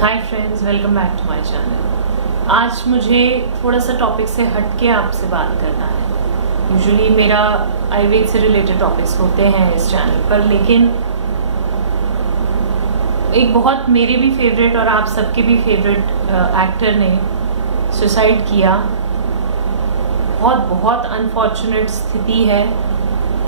Hi friends, welcome back to my channel. आज मुझे थोड़ा सा टॉपिक से हट के आपसे बात करना है। यूजुअली मेरा आयुर्वेद से रिलेटेड टॉपिक्स होते हैं इस चैनल पर, लेकिन एक बहुत मेरे भी फेवरेट और आप सबके भी फेवरेट एक्टर ने सुसाइड किया। बहुत अनफॉर्चुनेट स्थिति है।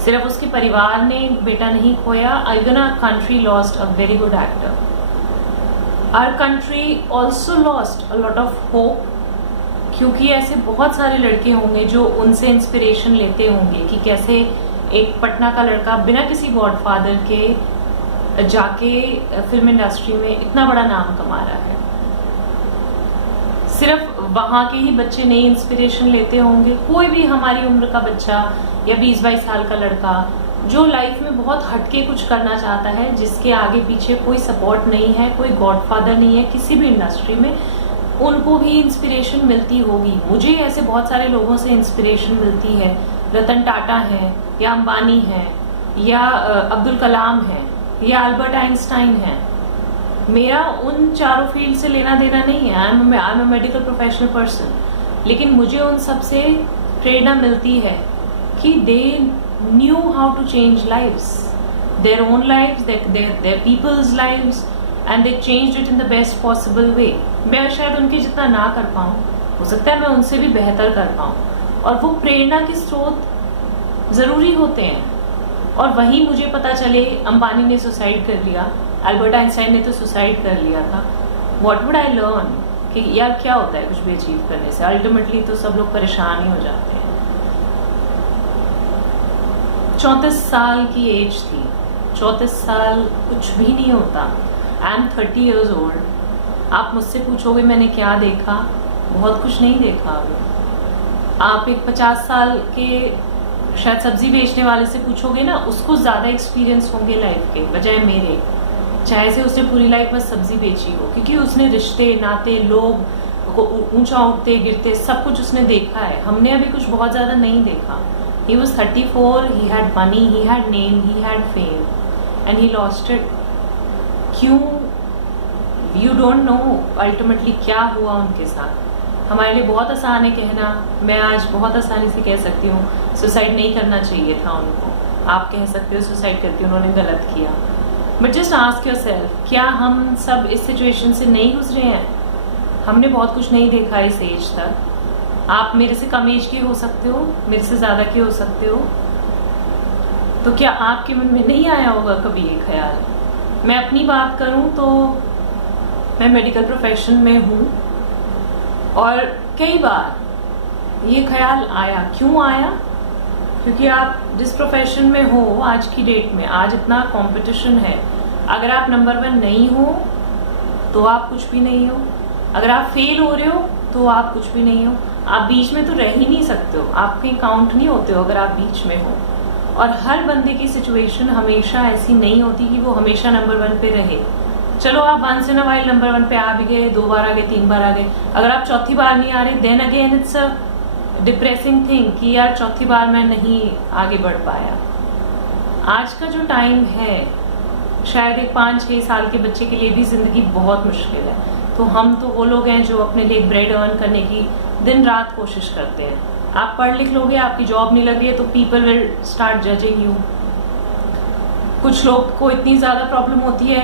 सिर्फ उसके परिवार ने बेटा नहीं खोया, even our country lost a very good actor. Our country also lost a lot of hope, क्योंकि ऐसे बहुत सारे लड़के होंगे जो उनसे इंस्पिरेशन लेते होंगे कि कैसे एक पटना का लड़का बिना किसी गॉडफादर के जाके फिल्म इंडस्ट्री में इतना बड़ा नाम कमा रहा है। सिर्फ वहाँ के ही बच्चे नहीं इंस्पिरेशन लेते होंगे, कोई भी हमारी उम्र का बच्चा या 20-22 साल का लड़का जो लाइफ में बहुत हटके कुछ करना चाहता है, जिसके आगे पीछे कोई सपोर्ट नहीं है, कोई गॉडफादर नहीं है किसी भी इंडस्ट्री में, उनको भी इंस्पिरेशन मिलती होगी। मुझे ऐसे बहुत सारे लोगों से इंस्पिरेशन मिलती है। रतन टाटा है, या अंबानी है, या अब्दुल कलाम है, या अल्बर्ट आइंस्टाइन है। मेरा उन चारों फील्ड से लेना देना नहीं है। आई am a medical professional person, लेकिन मुझे उन सब से प्रेरणा मिलती है कि दे knew how to change lives, their own lives, their people's lives, and they changed it in the best possible way. मैं शायद उनके जितना ना कर पाऊँ, हो सकता है मैं उनसे भी बेहतर कर पाऊँ, और वो प्रेरणा के स्रोत ज़रूरी होते हैं। और वही मुझे पता चले, अंबानी ने सुसाइड कर लिया, अल्बर्ट आइंस्टाइन ने तो सुसाइड कर लिया था। What would I learn? कि यार क्या होता है कुछ भी अचीव करने से, अल्टीमेटली तो सब लोग परेशान ही हो जाते हैं। 34 साल की एज थी। 34 साल कुछ भी नहीं होता। I am 30 years old। आप मुझसे पूछोगे मैंने क्या देखा, बहुत कुछ नहीं देखा अभी। आप एक 50 साल के शायद सब्जी बेचने वाले से पूछोगे ना, उसको ज़्यादा एक्सपीरियंस होंगे लाइफ के बजाय मेरे, चाहे से उसने पूरी लाइफ बस सब्जी बेची हो, क्योंकि उसने रिश्ते नाते लोग को ऊंचा उठते गिरते सब कुछ उसने देखा है। हमने अभी कुछ बहुत ज़्यादा नहीं देखा। He was 34, he had money, he had name, he had fame, and he lost it. क्यों? You don't know ultimately क्या हुआ उनके साथ। हमारे लिए बहुत आसान है कहना, मैं आज बहुत आसानी से कह सकती हूँ सुसाइड नहीं करना चाहिए था उनको। आप कह सकते हो सुसाइड करके उन्होंने गलत किया, बट जस्ट आस्क योरसेल्फ, क्या हम सब इस सिचुएशन से नहीं गुजरे हैं? हमने बहुत कुछ नहीं देखा इस एज तक। आप मेरे से कम एज के हो सकते हो, मेरे से ज़्यादा के हो सकते हो, तो क्या आपके मन में नहीं आया होगा कभी ये ख्याल? मैं अपनी बात करूं तो मैं मेडिकल प्रोफेशन में हूं, और कई बार ये ख्याल आया। क्यों आया? क्योंकि आप जिस प्रोफेशन में हो आज की डेट में, आज इतना कंपटीशन है, अगर आप नंबर 1 नहीं हो तो आप कुछ भी नहीं हो। अगर आप फेल हो रहे हो तो आप कुछ भी नहीं हो। आप बीच में तो रह ही नहीं सकते हो, आप कहीं काउंट नहीं होते हो अगर आप बीच में हो। और हर बंदे की सिचुएशन हमेशा ऐसी नहीं होती कि वो हमेशा नंबर 1 पे रहे। चलो आप once in a while number 1 पे आ भी गए, 2 बार आ गए, 3 बार आ गए। अगर आप चौथी बार नहीं आ रहे, then again it's a depressing thing कि यार चौथी बार मैं नहीं आगे बढ़ पाया। आज का जो टाइम है, शायद एक 5-6 साल के बच्चे के लिए भी जिंदगी बहुत मुश्किल है। तो हम तो वो लोग हैं जो अपने लिए ब्रेड अर्न करने की दिन रात कोशिश करते हैं। आप पढ़ लिख लोगे, आपकी जॉब नहीं लग रही है, तो people will start judging you. कुछ लोग को इतनी ज़्यादा प्रॉब्लम होती है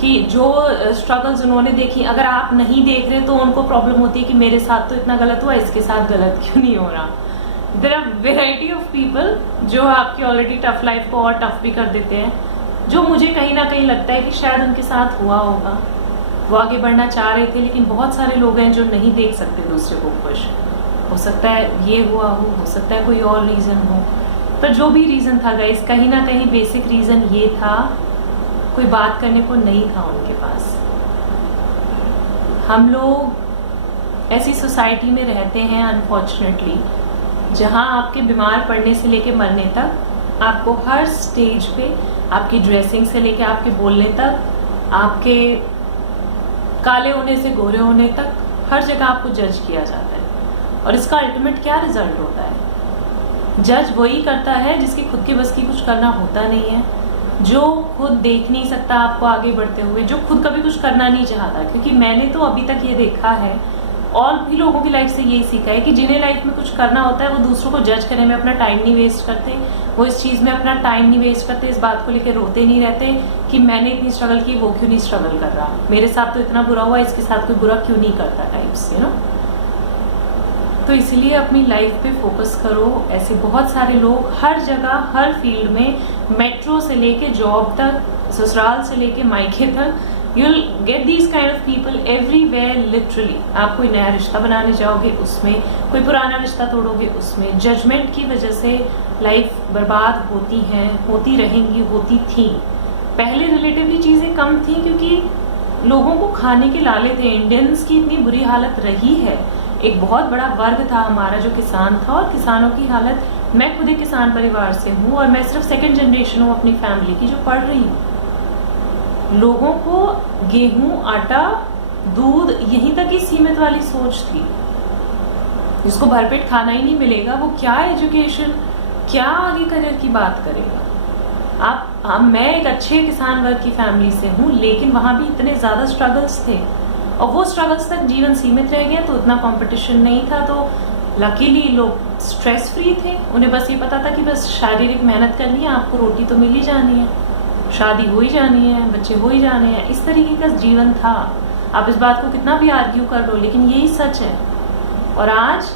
कि जो स्ट्रगल्स उन्होंने देखी, अगर आप नहीं देख रहे तो उनको प्रॉब्लम होती है कि मेरे साथ तो इतना गलत हुआ, इसके साथ गलत क्यों नहीं हो रहा। There are variety of people जो आपकी ऑलरेडी टफ लाइफ को और टफ भी कर देते हैं, जो मुझे कहीं ना कहीं लगता है कि शायद उनके साथ हुआ होगा। वो आगे बढ़ना चाह रहे थे, लेकिन बहुत सारे लोग हैं जो नहीं देख सकते दूसरे को खुश। हो सकता है ये हुआ हो सकता है कोई और रीज़न हो, पर जो भी रीज़न था गाइस, कहीं ना कहीं बेसिक रीज़न ये था, कोई बात करने को नहीं था उनके पास। हम लोग ऐसी सोसाइटी में रहते हैं अनफॉर्चुनेटली, जहाँ आपके बीमार पड़ने से लेके मरने तक आपको हर स्टेज पे, आपकी ड्रेसिंग से लेके आपके बोलने तक, आपके काले होने से गोरे होने तक, हर जगह आपको जज किया जाता है। और इसका अल्टीमेट क्या रिजल्ट होता है? जज वही करता है जिसकी खुद की बस की कुछ करना होता नहीं है। जो खुद देख नहीं सकता आपको आगे बढ़ते हुए, जो खुद कभी कुछ करना नहीं चाहता, क्योंकि मैंने तो अभी तक ये देखा है और भी लोगों की लाइफ से यही सीखा है कि जिन्हें लाइफ में कुछ करना होता है वो दूसरों को जज करने में अपना टाइम नहीं वेस्ट करते, वो इस चीज़ में अपना टाइम नहीं वेस्ट करते, इस बात को लेकर रोते नहीं रहते कि मैंने इतनी स्ट्रगल की, वो क्यों नहीं स्ट्रगल कर रहा, मेरे साथ तो इतना बुरा हुआ, इसके साथ कोई बुरा क्यों नहीं करता टाइप्स, यू नो। तो इसलिए अपनी लाइफ पे फोकस करो। ऐसे बहुत सारे लोग हर जगह, हर फील्ड में, मेट्रो से लेके जॉब तक, ससुराल से लेके मायके तक, you'll get these kind of people everywhere literally। आप कोई नया रिश्ता बनाने जाओगे उसमें, कोई पुराना रिश्ता तोड़ोगे उसमें, जजमेंट की वजह से लाइफ बर्बाद होती हैं, होती रहेंगी, होती थी। पहले रिलेटिवली चीज़ें कम थी क्योंकि लोगों को खाने के लाले थे। इंडियंस की इतनी बुरी हालत रही है। एक बहुत बड़ा वर्ग था हमारा जो किसान था, और किसानों की हालत, मैं खुद एक किसान परिवार से हूँ और मैं सिर्फ सेकेंड जनरेशन हूँ अपनी फैमिली की जो पढ़ रही हूँ। लोगों को गेहूं, आटा, दूध यहीं तक ही सीमित वाली सोच थी। जिसको भरपेट खाना ही नहीं मिलेगा वो क्या एजुकेशन, क्या आगे करियर की बात करेगा। मैं एक अच्छे किसान वर्ग की फैमिली से हूँ, लेकिन वहां भी इतने ज्यादा स्ट्रगल्स थे और वो स्ट्रगल्स तक जीवन सीमित रह गया, तो इतना कंपटीशन नहीं था। तो लकीली लोग स्ट्रेस फ्री थे, उन्हें बस ये पता था कि बस शारीरिक मेहनत करनी है, आपको रोटी तो मिल ही जानी है, शादी हो ही जानी है, बच्चे हो ही जाने हैं। इस तरीके का जीवन था। आप इस बात को कितना भी आर्ग्यू कर लो, लेकिन यही सच है। और आज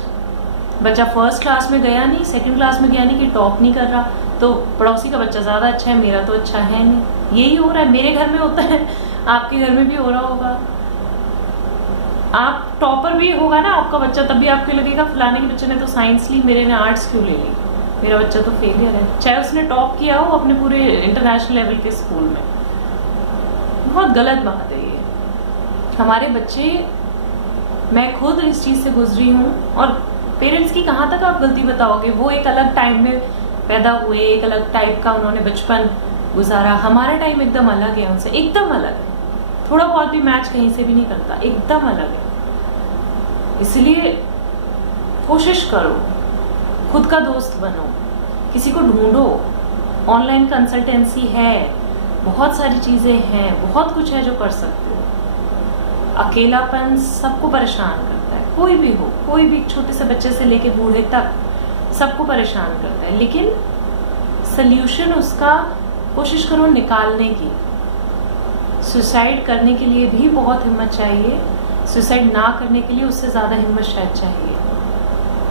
बच्चा फर्स्ट क्लास में गया नहीं, सेकंड क्लास में गया नहीं कि टॉप नहीं कर रहा, तो पड़ोसी का बच्चा ज़्यादा अच्छा है, मेरा तो अच्छा है नहीं। यही हो रहा है, मेरे घर में होता है, आपके घर में भी हो रहा होगा। आप टॉपर भी होगा ना आपका बच्चा, तभी आपको लगेगा फलाने के बच्चे ने तो साइंस ली, मेरे ने आर्ट्स क्यों ले ली, मेरा बच्चा तो फेलियर है, चाहे उसने टॉप किया हो अपने पूरे इंटरनेशनल लेवल के स्कूल में। बहुत गलत बात है ये। हमारे बच्चे, मैं खुद इस चीज से गुजरी हूँ, और पेरेंट्स की कहाँ तक आप गलती बताओगे। वो एक अलग टाइम में पैदा हुए, एक अलग टाइप का उन्होंने बचपन गुजारा। हमारा टाइम एकदम अलग है उनसे, एकदम अलग है। थोड़ा बहुत भी मैच कहीं से भी नहीं करता, एकदम अलग है। इसलिए कोशिश करो, खुद का दोस्त बनो, किसी को ढूंढो। ऑनलाइन कंसल्टेंसी है, बहुत सारी चीजें हैं, बहुत कुछ है जो कर सकते हो। अकेलापन सबको परेशान करता है, कोई भी हो, कोई भी छोटे से बच्चे से लेके बूढ़े तक सबको परेशान करता है, लेकिन सल्यूशन उसका कोशिश करो निकालने की। सुसाइड करने के लिए भी बहुत हिम्मत चाहिए, सुसाइड ना करने के लिए उससे ज्यादा हिम्मत शायद चाहिए।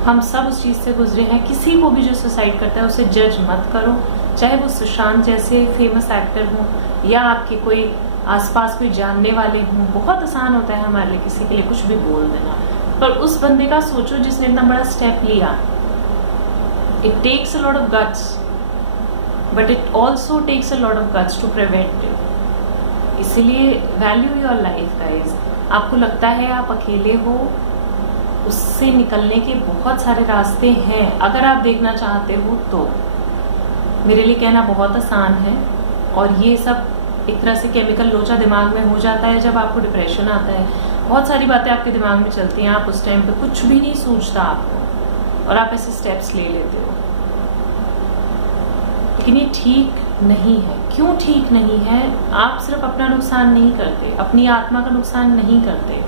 हम सब उस चीज से गुजरे हैं। किसी को भी जो सुसाइड करता है उसे जज मत करो, चाहे वो सुशांत जैसे फेमस एक्टर हो या आपके कोई आसपास कोई जानने वाले हों। बहुत आसान होता है हमारे लिए किसी के लिए कुछ भी बोल देना, पर उस बंदे का सोचो जिसने इतना बड़ा स्टेप लिया। It takes a lot of guts, but it also takes a lot of guts to prevent it. इसीलिए वैल्यू योर लाइफ गाइज। आपको लगता है आप अकेले हो, उससे निकलने के बहुत सारे रास्ते हैं, अगर आप देखना चाहते हो तो। मेरे लिए कहना बहुत आसान है, और ये सब एक तरह से केमिकल लोचा दिमाग में हो जाता है जब आपको डिप्रेशन आता है। बहुत सारी बातें आपके दिमाग में चलती हैं, आप उस टाइम पे कुछ भी नहीं सोचता आपको, और आप ऐसे स्टेप्स ले लेते हो। लेकिन ये ठीक नहीं है। क्यों ठीक नहीं है? आप सिर्फ अपना नुकसान नहीं करते, अपनी आत्मा का नुकसान नहीं करते।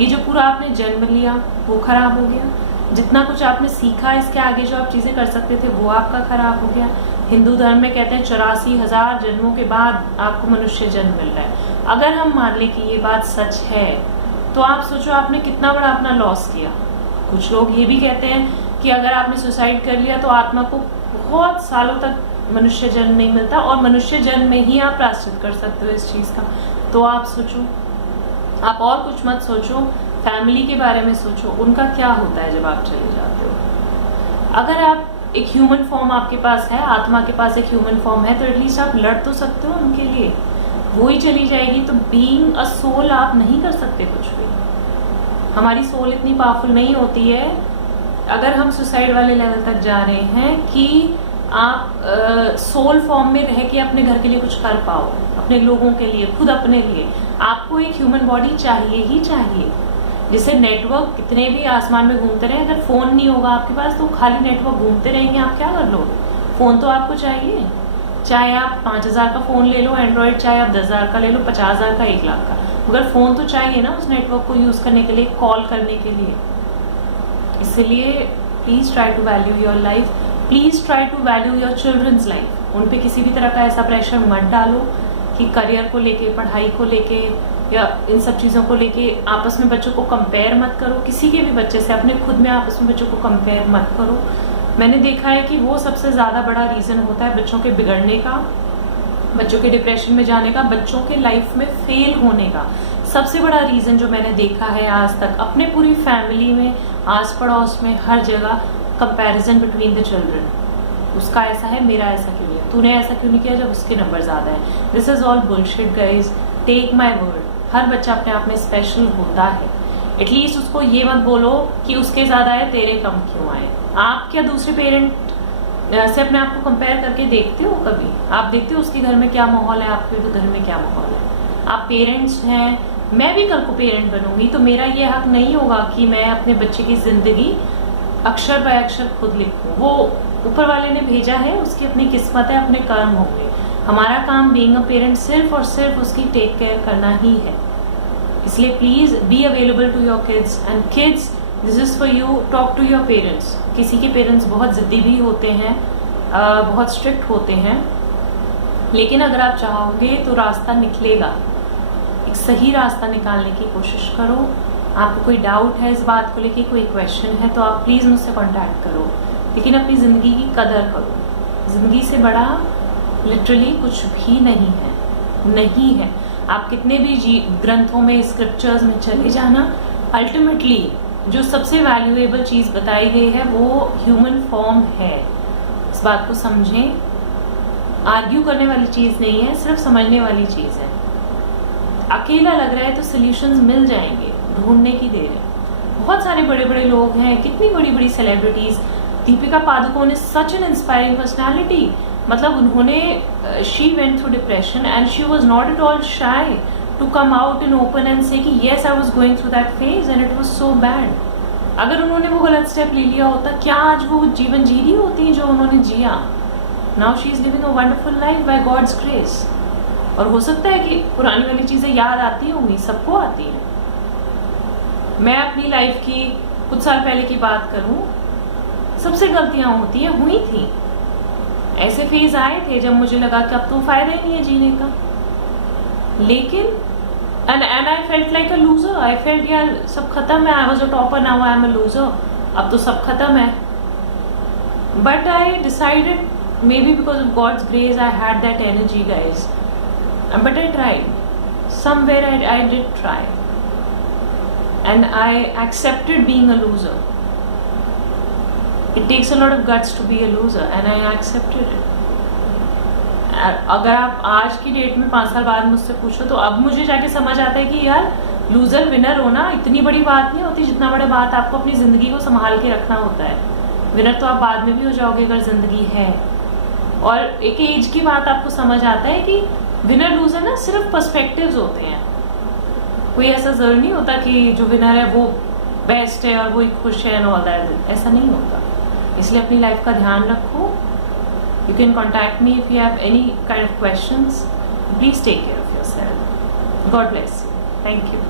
ये जो पूरा आपने जन्म लिया वो खराब हो गया, जितना कुछ आपने सीखा इसके आगे जो आप चीजें कर सकते थे वो आपका खराब हो गया। हिंदू धर्म में कहते हैं 84,000 जन्मों के बाद आपको मनुष्य जन्म मिल रहा है। अगर हम मान लें कि ये बात सच है, तो आप सोचो आपने कितना बड़ा अपना लॉस किया। कुछ लोग ये भी कहते हैं कि अगर आपने सुसाइड कर लिया तो आत्मा को बहुत सालों तक मनुष्य जन्म नहीं मिलता, और मनुष्य जन्म में ही आप प्रायश्चित कर सकते हो इस चीज का। तो आप सोचो, आप और कुछ मत सोचो, फैमिली के बारे में सोचो, उनका क्या होता है जब आप चले जाते हो। अगर आप एक ह्यूमन फॉर्म आपके पास है, आत्मा के पास एक ह्यूमन फॉर्म है, तो एटलीस्ट आप लड़ तो सकते हो उनके लिए। वो ही चली जाएगी तो बीइंग अ सोल आप नहीं कर सकते कुछ भी। हमारी सोल इतनी पावरफुल नहीं होती है। अगर हम सुसाइड वाले लेवल तक जा रहे हैं कि आप सोल फॉर्म में रह के अपने घर के लिए कुछ कर पाओ, अपने लोगों के लिए, खुद अपने लिए, आपको एक ह्यूमन बॉडी चाहिए ही चाहिए। जिससे नेटवर्क कितने भी आसमान में घूमते रहे, अगर फोन नहीं होगा आपके पास तो खाली नेटवर्क घूमते रहेंगे, आप क्या कर लोगे? फोन तो आपको चाहिए। चाहे आप 5,000 का फ़ोन ले लो एंड्रॉयड, चाहे आप 10,000 का ले लो, 50,000 का, 1,00,000 का, मगर फ़ोन तो चाहिए ना उस नेटवर्क को यूज़ करने के लिए, कॉल करने के लिए। इसलिए please try to value your life, please try to value your children's life. उन पे किसी भी तरह का ऐसा प्रेशर मत डालो कि करियर को लेके, पढ़ाई को लेके या इन सब चीज़ों को लेके आपस में बच्चों को कंपेयर मत करो, किसी के भी बच्चे से, अपने खुद में आपस में बच्चों को कंपेयर मत करो। मैंने देखा है कि वो सबसे ज़्यादा बड़ा रीज़न होता है बच्चों के बिगड़ने का, बच्चों के डिप्रेशन में जाने का, बच्चों के लाइफ में फेल होने का। सबसे बड़ा रीज़न जो मैंने देखा है आज तक अपने पूरी फैमिली में, आस पड़ोस में, हर जगह, कंपैरिजन बिटवीन द चिल्ड्रन। उसका ऐसा है, मेरा ऐसा क्यों नहीं है, तूने ऐसा क्यों नहीं किया जब उसके नंबर ज़्यादा है। This is all bullshit guys, take my word. हर बच्चा अपने आप में स्पेशल होता है। एटलीस्ट उसको ये मत बोलो कि उसके ज़्यादा है तेरे कम क्यों आए। आप क्या दूसरे पेरेंट से अपने आप को कंपेयर करके देखते हो कभी? आप देखते हो उसके घर में क्या माहौल है, आपके घर में क्या माहौल है? आप पेरेंट्स हैं, मैं भी कल को पेरेंट बनूंगी, तो मेरा ये हक नहीं होगा कि मैं अपने बच्चे की ज़िंदगी अक्षर बाय अक्षर खुद लिखूं। वो ऊपर वाले ने भेजा है, उसकी अपनी किस्मत है, अपने कर्म होंगे। हमारा काम बीइंग अ पेरेंट सिर्फ और सिर्फ उसकी टेक केयर करना ही है। इसलिए please be available to your kids, and kids this is for you, talk to your parents. किसी के पेरेंट्स बहुत ज़िद्दी भी होते हैं, बहुत स्ट्रिक्ट होते हैं, लेकिन अगर आप चाहोगे तो रास्ता निकलेगा। एक सही रास्ता निकालने की कोशिश करो। आपको कोई डाउट है इस बात को लेके, कोई क्वेश्चन है, तो आप प्लीज़ मुझसे कांटेक्ट करो, लेकिन अपनी ज़िंदगी की कदर करो। ज़िंदगी से बड़ा लिटरली कुछ भी नहीं है, नहीं है। आप कितने भी ग्रंथों में, स्क्रिप्चर्स में चले जाना, अल्टीमेटली जो सबसे वैल्यूएबल चीज़ बताई गई है वो ह्यूमन फॉर्म है। इस बात को समझें। आर्ग्यू करने वाली चीज़ नहीं है, सिर्फ समझने वाली चीज़ है। अकेला लग रहा है तो सॉल्यूशंस मिल जाएंगे, ढूंढने की देर है। बहुत सारे बड़े बड़े लोग हैं, कितनी बड़ी बड़ी celebrities. Deepika Padukone is such an inspiring personality. मतलब उन्होंने, she went through depression and she was not at all shy to come out in open and say कि yes I was going through that phase and it was so bad. अगर उन्होंने वो गलत step ले लिया होता, क्या आज वो जीवन जी रही होती जो उन्होंने जिया? Now she is living a wonderful life by God's grace. और हो सकता है कि पुरानी वाली चीज़ें याद आती होंगी, सबको आती हैं। मैं अपनी लाइफ की कुछ साल पहले की बात करूं, सबसे गलतियां होती हैं, हुई थी। ऐसे फेज आए थे जब मुझे लगा कि अब तो फायदा ही नहीं है जीने का, लेकिन and I felt like a loser. I felt यार सब खत्म है, I was a topper, now I am a loser, अब तो सब खत्म है। But I decided, maybe because of God's grace, I had that energy guys, but I tried, somewhere I did try and I accepted being a loser. It takes a lot of guts to be a loser and I accepted it. अगर आप आज की date में 5 साल बाद मुझसे पूछो तो अब मुझे जाके समझ आता है कि यार लूजर विनर होना इतनी बड़ी बात नहीं होती, जितना बड़ा बात आपको अपनी ज़िंदगी को संभाल के रखना होता है। विनर तो आप बाद में भी हो जाओगे अगर ज़िंदगी है। और एक एज की बात आपको समझ आता है कि विनर लूजर ना सिर्फ पर्सपेक्टिव्स होते हैं, कोई ऐसा जरूर नहीं होता कि जो विनर है वो बेस्ट है और वो खुश है एंड ऑल दैट, ऐसा नहीं होता। इसलिए अपनी लाइफ का ध्यान रखो। You can contact me if you have any kind of questions. Please take care of yourself. God bless you. Thank you.